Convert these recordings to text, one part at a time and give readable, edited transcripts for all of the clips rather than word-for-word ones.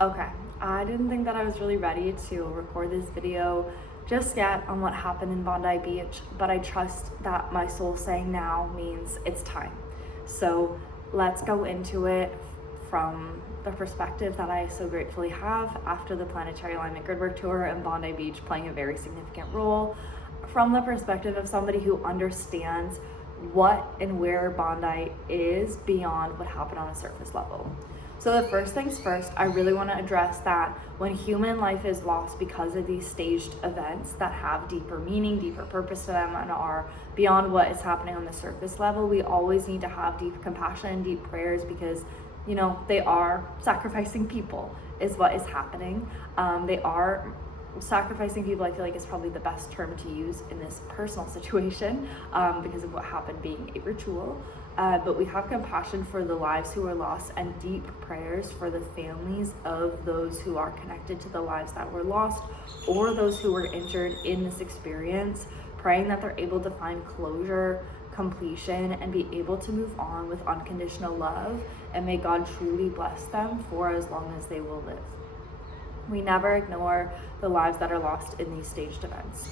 Okay, I didn't think that I was really ready to record this video just yet on what happened in Bondi Beach, but I trust that my soul saying now means it's time. So let's go into it from the perspective that I so gratefully have after the Planetary Alignment Gridwork Tour and Bondi Beach playing a very significant role, from the perspective of somebody who understands what and where Bondi is beyond what happened on a surface level. So the first things first, I really want to address that when human life is lost because of these staged events that have deeper meaning, deeper purpose to them, and are beyond what is happening on the surface level, we always need to have deep compassion and deep prayers because, you know, they are sacrificing people is what is happening. They are sacrificing people. I feel like is probably the best term to use in this personal situation because of what happened being a ritual. But we have compassion for the lives who were lost and deep prayers for the families of those who are connected to the lives that were lost or those who were injured in this experience, praying that they're able to find closure, completion, and be able to move on with unconditional love, and may God truly bless them for as long as they will live. We never ignore the lives that are lost in these staged events.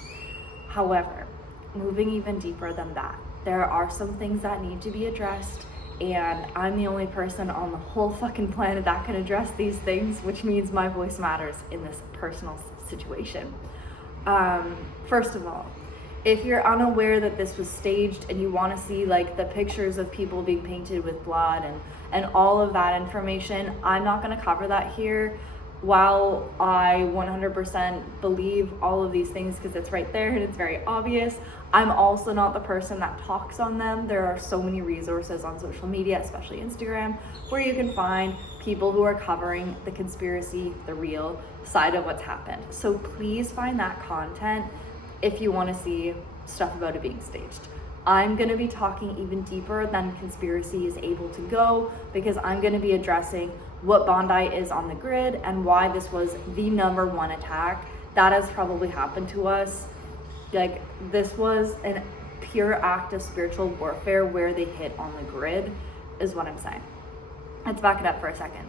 However, moving even deeper than that, there are some things that need to be addressed, and I'm the only person on the whole fucking planet that can address these things, which means my voice matters in this personal situation. First of all, if you're unaware that this was staged and you want to see like the pictures of people being painted with blood and all of that information, I'm not going to cover that here. While I 100% believe all of these things because it's right there and it's very obvious, I'm also not the person that talks on them. There are so many resources on social media, especially Instagram, where you can find people who are covering the conspiracy, the real side of what's happened. So please find that content if you want to see stuff about it being staged. I'm going to be talking even deeper than conspiracy is able to go because I'm going to be addressing what Bondi is on the grid and why this was the number one attack that has probably happened to us. Like, this was a pure act of spiritual warfare where they hit on the grid is what I'm saying. Let's back it up for a second.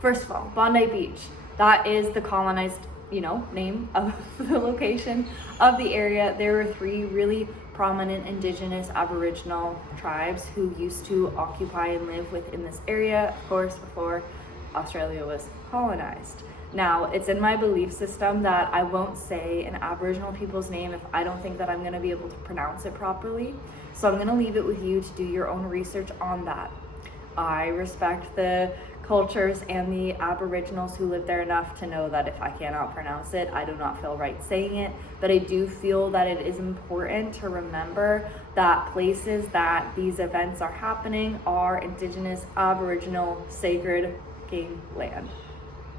First of all, Bondi Beach, that is the colonized, name of the location of the area. There were 3 really prominent indigenous Aboriginal tribes who used to occupy and live within this area, of course, before Australia was colonized. Now, it's in my belief system that I won't say an Aboriginal people's name if I don't think that I'm going to be able to pronounce it properly. So I'm going to leave it with you to do your own research on that. I respect the cultures and the Aboriginals who live there enough to know that if I cannot pronounce it, I do not feel right saying it. But I do feel that it is important to remember that places that these events are happening are Indigenous, Aboriginal, sacred king land,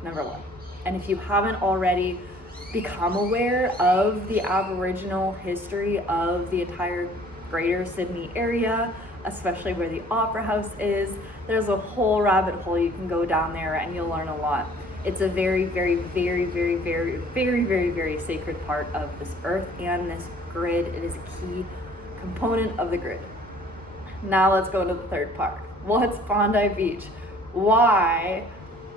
number 1. And if you haven't already become aware of the Aboriginal history of the entire greater Sydney area, especially where the Opera House is, there's a whole rabbit hole you can go down there and you'll learn a lot. It's a very, very, very, very, very, very, very, very sacred part of this earth and this grid. It is a key component of the grid. Now let's go to the third part. What's Bondi Beach? Why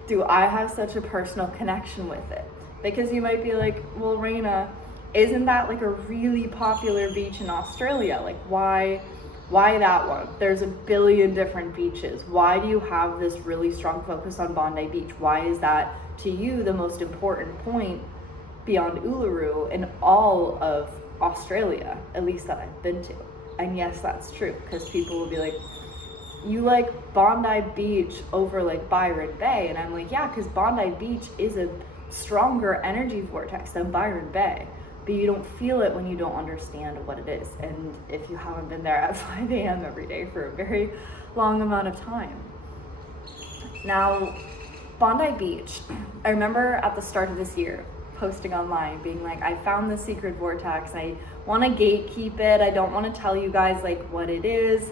do I have such a personal connection with it? Because you might be like, well, Raina, isn't that like a really popular beach in Australia? Like, why that one? There's a billion different beaches. Why do you have this really strong focus on Bondi Beach? Why is that to you the most important point beyond Uluru in all of Australia, at least that I've been to? And yes, that's true, because people will be like, you like Bondi Beach over like Byron Bay? And I'm like, yeah, because Bondi Beach is a stronger energy vortex than Byron Bay, but you don't feel it when you don't understand what it is, and if you haven't been there at 5 a.m. every day for a very long amount of time. Now, Bondi Beach, I remember at the start of this year posting online being like, I found the secret vortex, I want to gatekeep it, I don't want to tell you guys like what it is,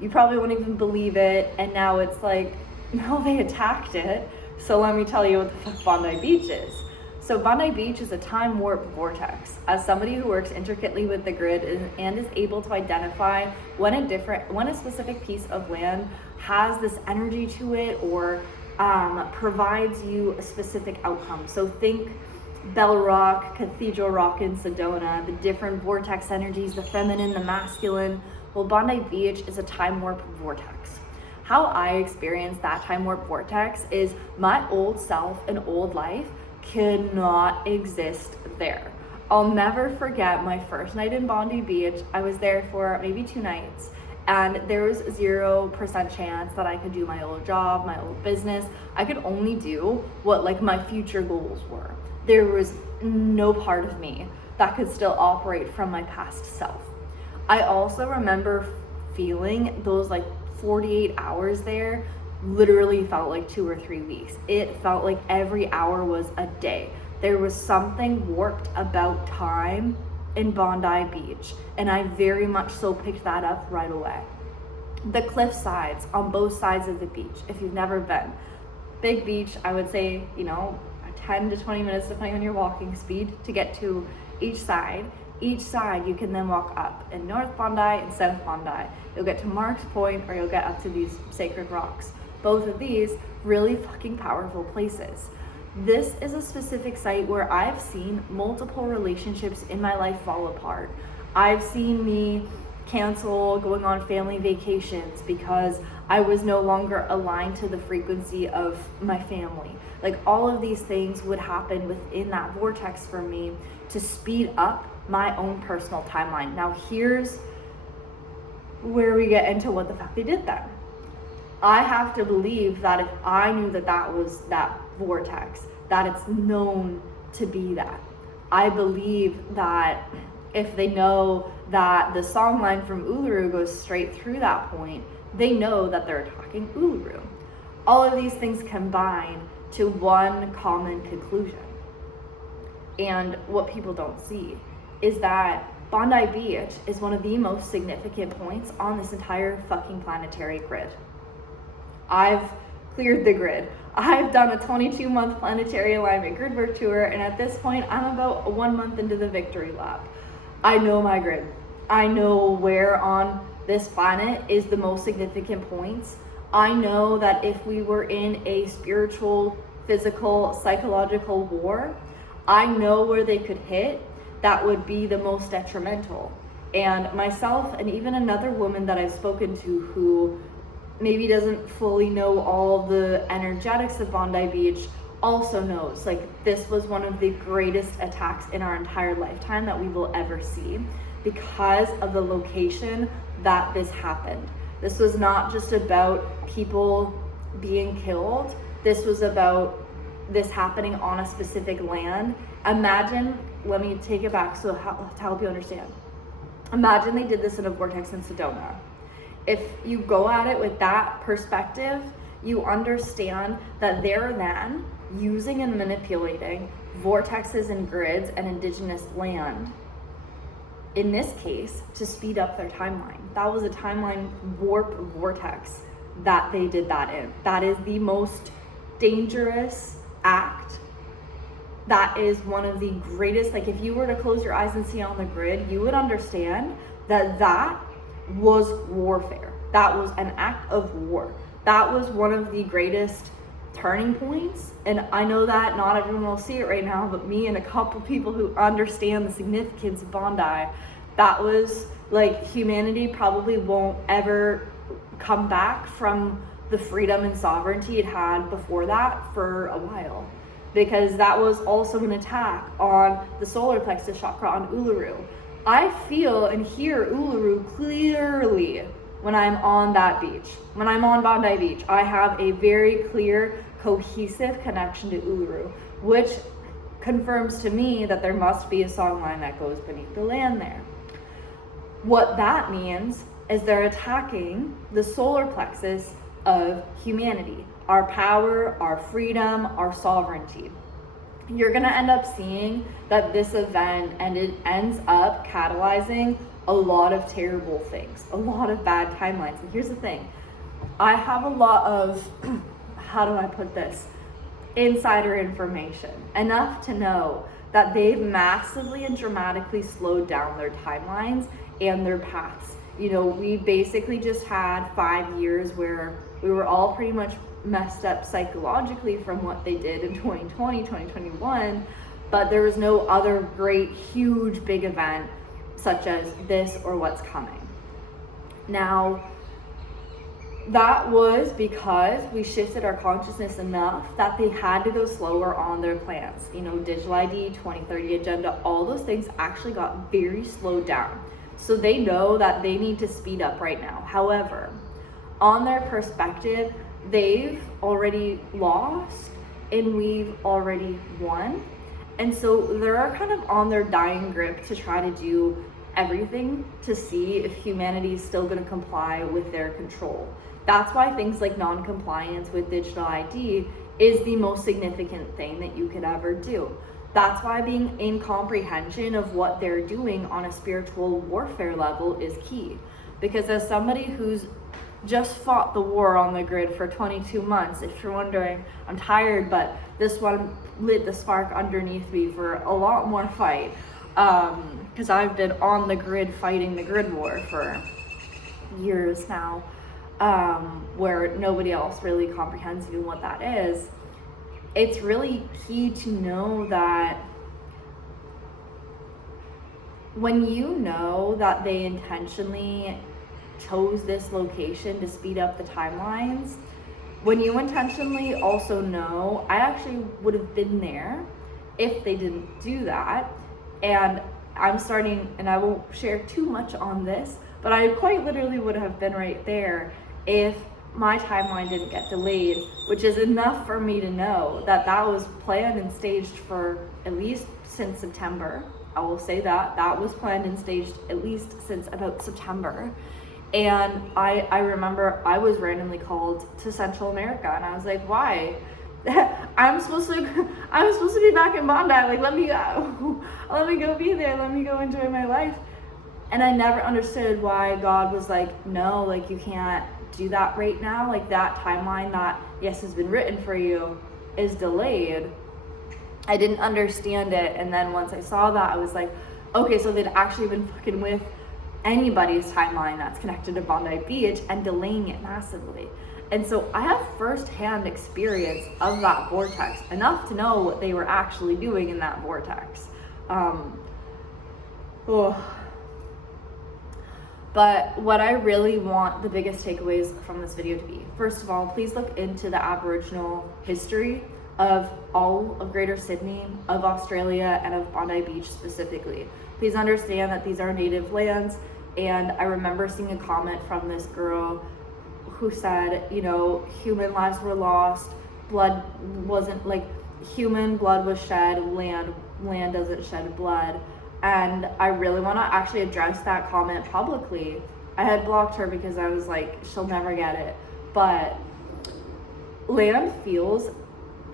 you probably won't even believe it. And now it's like, no, they attacked it, so let me tell you what the fuck Bondi Beach is. So Bondi Beach is a time warp vortex. As somebody who works intricately with the grid and is able to identify when a specific piece of land has this energy to it, or provides you a specific outcome. So think Bell Rock, Cathedral Rock in Sedona, the different vortex energies, the feminine, the masculine. Well, Bondi Beach is a time warp vortex. How I experience that time warp vortex is my old self and old life cannot exist there. I'll never forget my first night in Bondi Beach. I was there for maybe 2 nights, and there was 0% chance that I could do my old job, my old business. I could only do what like my future goals were. There was no part of me that could still operate from my past self. I also remember feeling those like 48 hours there literally felt like 2 or 3 weeks. It felt like every hour was a day. There was something warped about time in Bondi Beach, and I very much so picked that up right away. The cliff sides on both sides of the beach, if you've never been, big beach, I would say, 10 to 20 minutes depending on your walking speed to get to each side. Each side you can then walk up in North Bondi and South Bondi. You'll get to Mark's Point, or you'll get up to these sacred rocks. Both of these really fucking powerful places. This is a specific site where I've seen multiple relationships in my life fall apart. I've seen me cancel going on family vacations because I was no longer aligned to the frequency of my family. Like, all of these things would happen within that vortex for me to speed up my own personal timeline. Now here's where we get into what the fuck they did then. I have to believe that if I knew that that was that vortex, that it's known to be that. I believe that if they know that the song line from Uluru goes straight through that point, they know that they're attacking Uluru. All of these things combine to one common conclusion. And what people don't see is that Bondi Beach is one of the most significant points on this entire fucking planetary grid. I've cleared the grid. I've done a 22-month planetary alignment grid work tour, and at this point, I'm about 1 month into the victory lap. I know my grid. I know where on this planet is the most significant points. I know that if we were in a spiritual, physical, psychological war, I know where they could hit that would be the most detrimental. And myself, and even another woman that I've spoken to who maybe doesn't fully know all the energetics of Bondi Beach, also knows, like, this was one of the greatest attacks in our entire lifetime that we will ever see because of the location that this happened. This was not just about people being killed. This was about this happening on a specific land. Imagine, let me take it back to help you understand. Imagine they did this in a vortex in Sedona. If you go at it with that perspective, you understand that they're then using and manipulating vortexes and grids and indigenous land, in this case, to speed up their timeline. That was a timeline warp vortex that they did that in. That is the most dangerous act. That is one of the greatest, like, if you were to close your eyes and see on the grid, you would understand that that was warfare. That was an act of war. That was one of the greatest turning points. And I know that not everyone will see it right now, but me and a couple people who understand the significance of Bondi, that was like, humanity probably won't ever come back from the freedom and sovereignty it had before that for a while. Because that was also an attack on the solar plexus chakra on Uluru. I feel and hear Uluru clearly when I'm on that beach. When I'm on Bondi Beach, I have a very clear, cohesive connection to Uluru, which confirms to me that there must be a song line that goes beneath the land there. What that means is they're attacking the solar plexus of humanity, our power, our freedom, our sovereignty. You're gonna end up seeing that this event, and it ends up catalyzing a lot of terrible things, a lot of bad timelines. And here's the thing, I have a lot of, how do I put this, insider information, enough to know that they've massively and dramatically slowed down their timelines and their paths. You know, we basically just had 5 years where We were all pretty much messed up psychologically from what they did in 2020, 2021, but there was no other great, huge, big event such as this or what's coming. Now, that was because we shifted our consciousness enough that they had to go slower on their plans. You know, digital ID, 2030 agenda, all those things actually got very slowed down. So they know that they need to speed up right now. However, on their perspective, they've already lost and we've already won. And so they're kind of on their dying grip to try to do everything to see if humanity is still going to comply with their control. That's why things like non-compliance with digital ID is the most significant thing that you could ever do. That's why being in comprehension of what they're doing on a spiritual warfare level is key. Because as somebody who's just fought the war on the grid for 22 months, if you're wondering, I'm tired, but this one lit the spark underneath me for a lot more fight. Because I've been on the grid fighting the grid war for years now. Where nobody else really comprehends even what that is. It's really key to know that when you know that they intentionally chose this location to speed up the timelines, when you intentionally also know, I actually would have been there if they didn't do that. And I'm starting, and I won't share too much on this, but I quite literally would have been right there if my timeline didn't get delayed, which is enough for me to know that that was planned and staged for at least since September. I will say that that was planned and staged at least since about September. And I remember I was randomly called to Central America, and I was like, why? I'm supposed to be back in Bondi. Like, let me go be there. Let me go enjoy my life. And I never understood why God was like, no, like you can't do that right now. Like that timeline that, yes, has been written for you is delayed. I didn't understand it. And then once I saw that, I was like, okay, so they'd actually been fucking with anybody's timeline that's connected to Bondi Beach and delaying it massively. And so I have firsthand experience of that vortex, enough to know what they were actually doing in that vortex. But what I really want the biggest takeaways from this video to be, first of all, please look into the Aboriginal history of all of Greater Sydney, of Australia, and of Bondi Beach specifically. Please understand that these are native lands. And I remember seeing a comment from this girl who said, you know, human lives were lost, blood wasn't, like, human blood was shed, land doesn't shed blood. And I really want to actually address that comment publicly. I had blocked her because I was like, she'll never get it. But land feels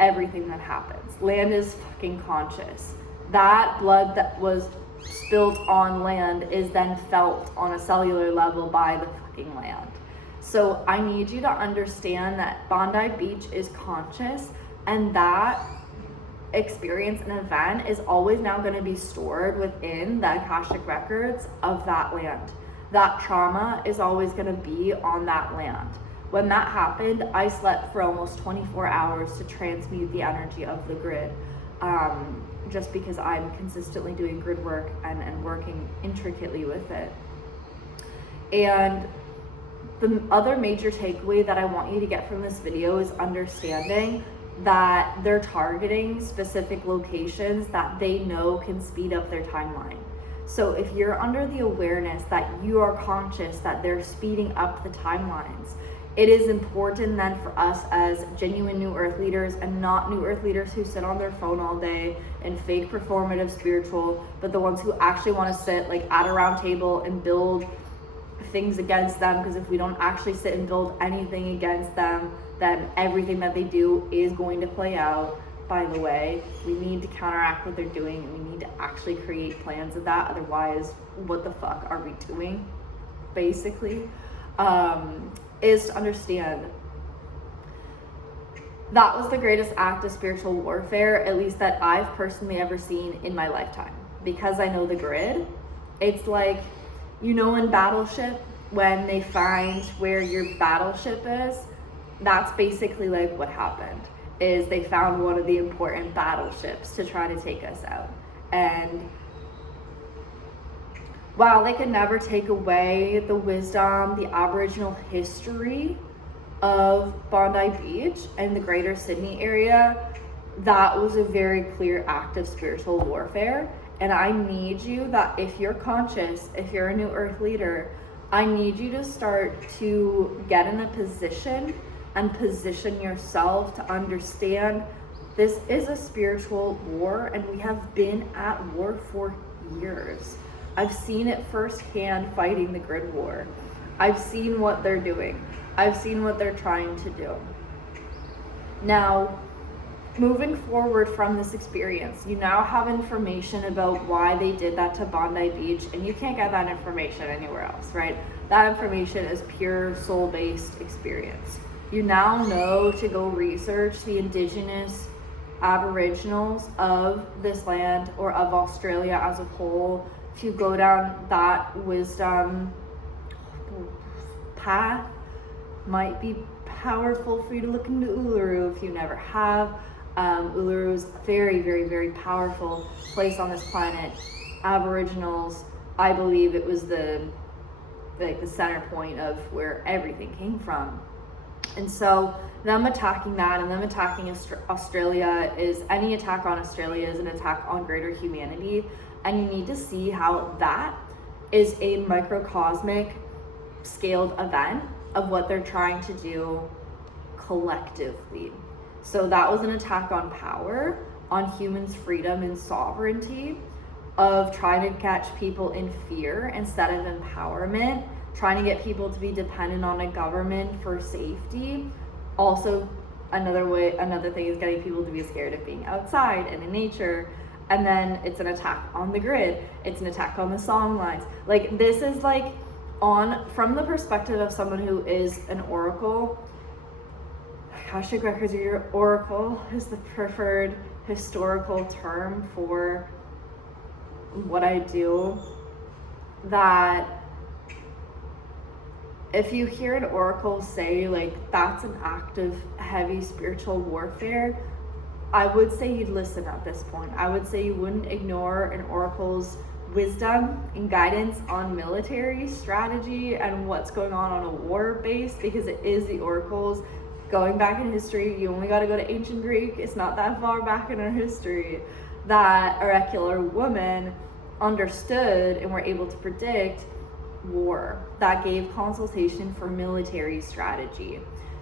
everything that happens. Land is fucking conscious. That blood that was spilt on land is then felt on a cellular level by the fucking land. So I need you to understand that Bondi Beach is conscious, and that experience and event is always now going to be stored within the Akashic records of that land. That trauma is always going to be on that land. When that happened, I slept for almost 24 hours to transmute the energy of the grid, just because I'm consistently doing grid work and working intricately with it. And the other major takeaway that I want you to get from this video is understanding that they're targeting specific locations that they know can speed up their timeline. So if you're under the awareness that you are conscious that they're speeding up the timelines, it is important then for us as genuine New Earth leaders, and not New Earth leaders who sit on their phone all day and fake performative spiritual, but the ones who actually want to sit like at a round table and build things against them, because if we don't actually sit and build anything against them, then everything that they do is going to play out. By the way, we need to counteract what they're doing, and we need to actually create plans of that. Otherwise, what the fuck are we doing? Basically, is to understand that was the greatest act of spiritual warfare, at least that I've personally ever seen in my lifetime. Because I know the grid, it's like, you know, in Battleship, when they find where your battleship is, that's basically like what happened, is they found one of the important battleships to try to take us out. And while they could never take away the wisdom, the Aboriginal history of Bondi Beach and the greater Sydney area, that was a very clear act of spiritual warfare. And I need you, that if you're conscious, if you're a new earth leader, I need you to start to get in a position and position yourself to understand this is a spiritual war, and we have been at war for years. I've seen it firsthand fighting the grid war. I've seen what they're doing. I've seen what they're trying to do. Now, moving forward from this experience, you now have information about why they did that to Bondi Beach, and you can't get that information anywhere else, right? That information is pure soul-based experience. You now know to go research the indigenous Aboriginals of this land, or of Australia as a whole. If you go down that wisdom path, might be powerful for you to look into Uluru if you never have. Uluru is a very, very, very powerful place on this planet. Aboriginals, I believe it was the center point of where everything came from. And so them attacking that and them attacking Australia is, any attack on Australia is an attack on greater humanity. And you need to see how that is a microcosmic scaled event of what they're trying to do collectively. So that was an attack on power, on humans' freedom and sovereignty, of trying to catch people in fear instead of empowerment, trying to get people to be dependent on a government for safety. Also, another thing is getting people to be scared of being outside and in nature. And then it's an attack on the grid. It's an attack on the song lines. Like, this is like from the perspective of someone who is an oracle. Akashic records, your oracle is the preferred historical term for what I do. That if you hear an oracle say like that's an act of heavy spiritual warfare, I would say you'd listen at this point. I would say you wouldn't ignore an oracle's wisdom and guidance on military strategy and what's going on a war base, because it is the oracles. Going back in history, you only got to go to ancient Greek. It's not that far back in our history that oracular women understood and were able to predict war. That gave consultation for military strategy.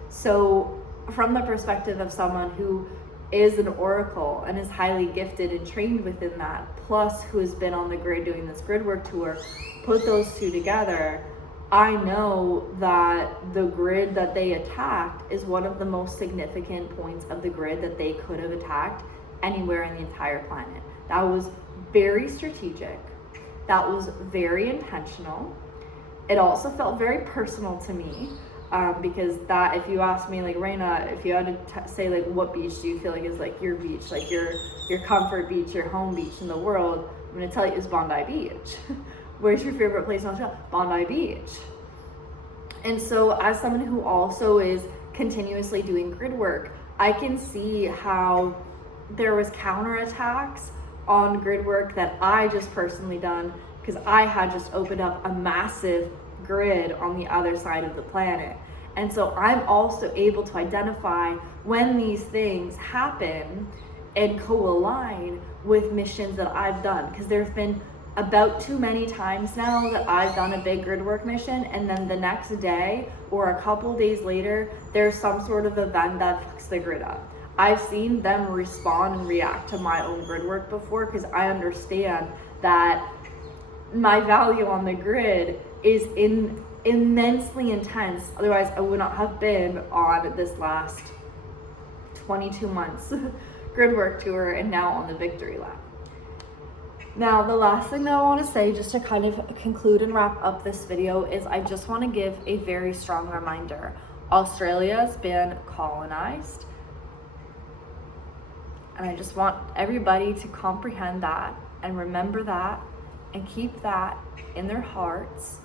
So from the perspective of someone who is an oracle and is highly gifted and trained within that, plus who has been on the grid doing this grid work tour, put those two together, I know that the grid that they attacked is one of the most significant points of the grid that they could have attacked anywhere in the entire planet. That was very strategic. That was very intentional. It also felt very personal to me. Because that, if you ask me, like, Raina, if you had to say like what beach do you feel like is like your beach, like your comfort beach, your home beach in the world, I'm gonna tell you it's Bondi Beach. Where's your favorite place in Australia? Bondi Beach. And so as someone who also is continuously doing grid work, I can see how there was counterattacks on grid work that I just personally done, because I had just opened up a massive grid on the other side of the planet. And so I'm also able to identify when these things happen and co-align with missions that I've done, because there's been about too many times now that I've done a big grid work mission, and then the next day or a couple days later there's some sort of event that fucks the grid up. I've seen them respond and react to my own grid work before, because I understand that my value on the grid is immensely intense. Otherwise I would not have been on this last 22 months grid work tour and now on the victory lap. Now, the last thing that I want to say, just to kind of conclude and wrap up this video, is I just want to give a very strong reminder. Australia's been colonized, and I just want everybody to comprehend that and remember that and keep that in their hearts,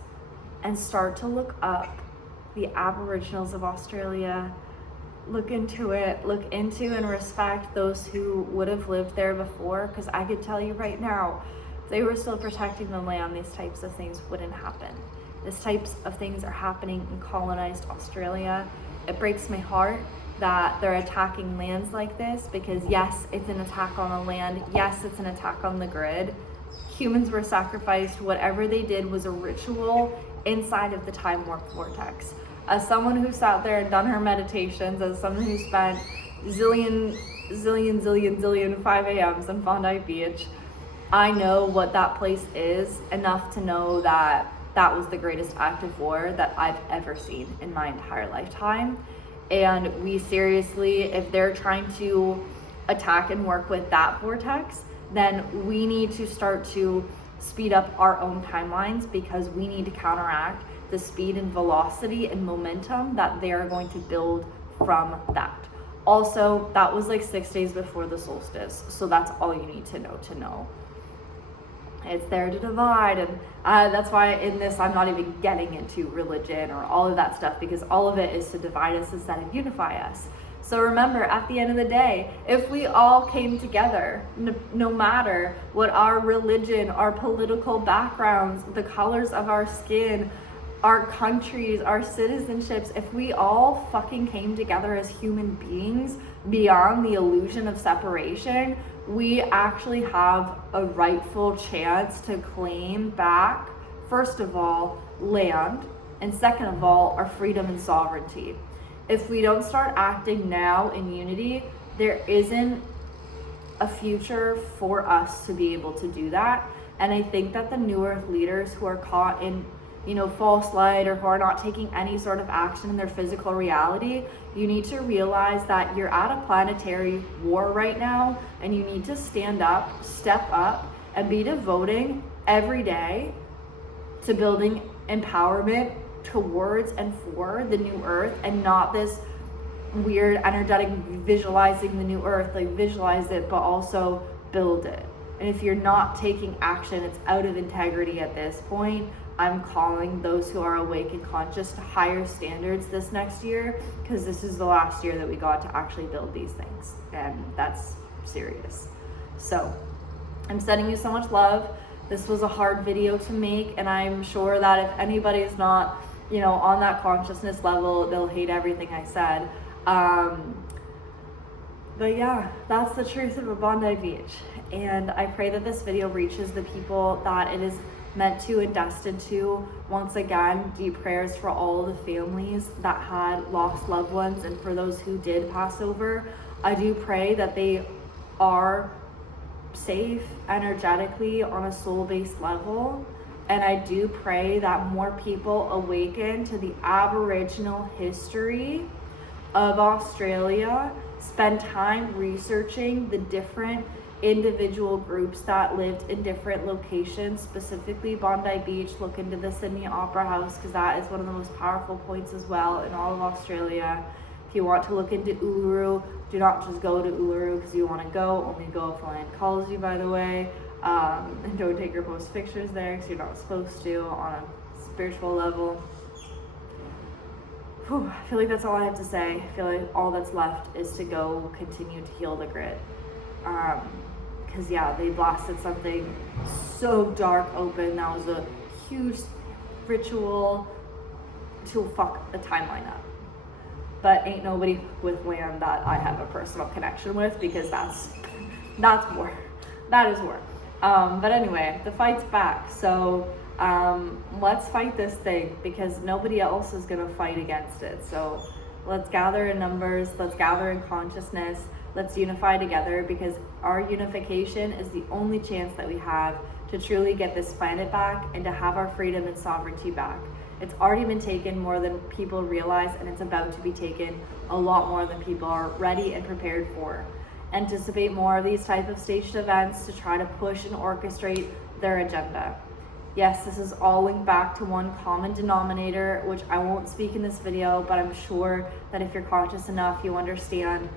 and start to look up the Aboriginals of Australia, look into it, look into and respect those who would have lived there before, because I could tell you right now, if they were still protecting the land, these types of things wouldn't happen. These types of things are happening in colonized Australia. It breaks my heart that they're attacking lands like this, because yes, it's an attack on the land. Yes, it's an attack on the grid. Humans were sacrificed. Whatever they did was a ritual inside of the time warp vortex. As someone who sat there and done her meditations, as someone who spent zillion 5 a.m.s on Bondi Beach, I know what that place is enough to know that that was the greatest act of war that I've ever seen in my entire lifetime. And we seriously, if they're trying to attack and work with that vortex, then we need to start to speed up our own timelines, because we need to counteract the speed and velocity and momentum that they are going to build from that. Also, that was like 6 days before the solstice, so that's all you need to know. It's there to divide, and that's why in this I'm not even getting into religion or all of that stuff, because all of it is to divide us instead of unify us. So remember, at the end of the day, if we all came together, no matter what our religion, our political backgrounds, the colors of our skin, our countries, our citizenships, if we all fucking came together as human beings beyond the illusion of separation, we actually have a rightful chance to claim back, first of all, land, and second of all, our freedom and sovereignty. If we don't start acting now in unity, there isn't a future for us to be able to do that. And I think that the New Earth leaders who are caught in, false light, or who are not taking any sort of action in their physical reality, you need to realize that you're at a planetary war right now, and you need to stand up, step up, and be devoting every day to building empowerment towards and for the new earth, and not this weird energetic visualizing the new earth, like visualize it, but also build it. And if you're not taking action, it's out of integrity at this point. I'm calling those who are awake and conscious to higher standards this next year, because this is the last year that we got to actually build these things, and that's serious. So I'm sending you so much love. This was a hard video to make, and I'm sure that if anybody is not, on that consciousness level, they'll hate everything I said. But yeah, that's the truth of Bondi Beach. And I pray that this video reaches the people that it is meant to and destined to. Once again, deep prayers for all the families that had lost loved ones, and for those who did pass over. I do pray that they are safe energetically on a soul-based level. And I do pray that more people awaken to the Aboriginal history of Australia, spend time researching the different individual groups that lived in different locations, specifically Bondi Beach. Look into the Sydney Opera House, because that is one of the most powerful points as well in all of Australia. If you want to look into Uluru, do not just go to Uluru because you want to go, only go if land calls you, by the way. And don't take or post pictures there because you're not supposed to on a spiritual level. Whew, I feel like that's all I have to say. I feel like all that's left is to go continue to heal the grid. Because yeah, they blasted something so dark open. That was a huge ritual to fuck the timeline up. But ain't nobody with land that I have a personal connection with, because that's war. That is war. But anyway, the fight's back. So let's fight this thing, because nobody else is gonna fight against it. So let's gather in numbers, let's gather in consciousness, let's unify together, because our unification is the only chance that we have to truly get this planet back and to have our freedom and sovereignty back. It's already been taken more than people realize, and it's about to be taken a lot more than people are ready and prepared for. Anticipate more of these type of staged events to try to push and orchestrate their agenda. Yes, this is all linked back to one common denominator, which I won't speak in this video, but I'm sure that if you're conscious enough, you understand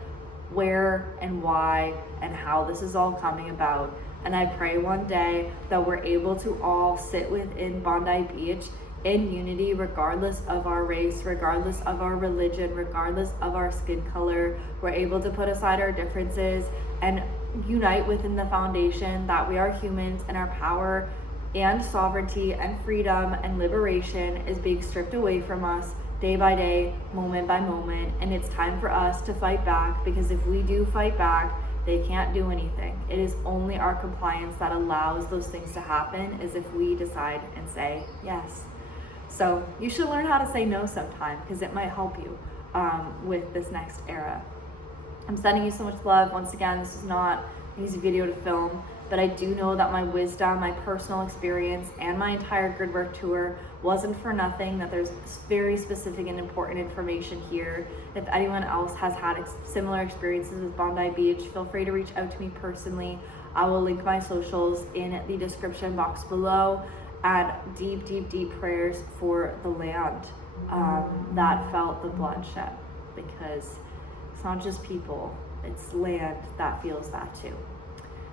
where and why and how this is all coming about. And I pray one day that we're able to all sit within Bondi Beach in unity, regardless of our race, regardless of our religion, regardless of our skin color. We're able to put aside our differences and unite within the foundation that we are humans, and our power and sovereignty and freedom and liberation is being stripped away from us day by day, moment by moment. And it's time for us to fight back, because if we do fight back, they can't do anything. It is only our compliance that allows those things to happen, is if we decide and say yes. So you should learn how to say no sometime, because it might help you with this next era. I'm sending you so much love. Once again, this is not an easy video to film, but I do know that my wisdom, my personal experience, and my entire grid work tour wasn't for nothing, that there's very specific and important information here. If anyone else has had similar experiences with Bondi Beach, feel free to reach out to me personally. I will link my socials in the description box below. And deep, deep, deep prayers for the land that felt the bloodshed, because it's not just people, it's land that feels that too.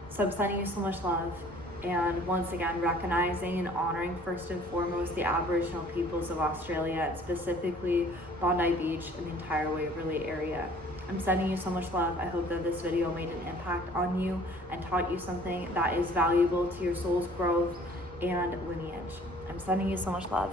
So I'm sending you so much love, and once again, recognizing and honoring first and foremost the Aboriginal peoples of Australia, and specifically Bondi Beach and the entire Waverley area. I'm sending you so much love. I hope that this video made an impact on you and taught you something that is valuable to your soul's growth and lineage. I'm sending you so much love.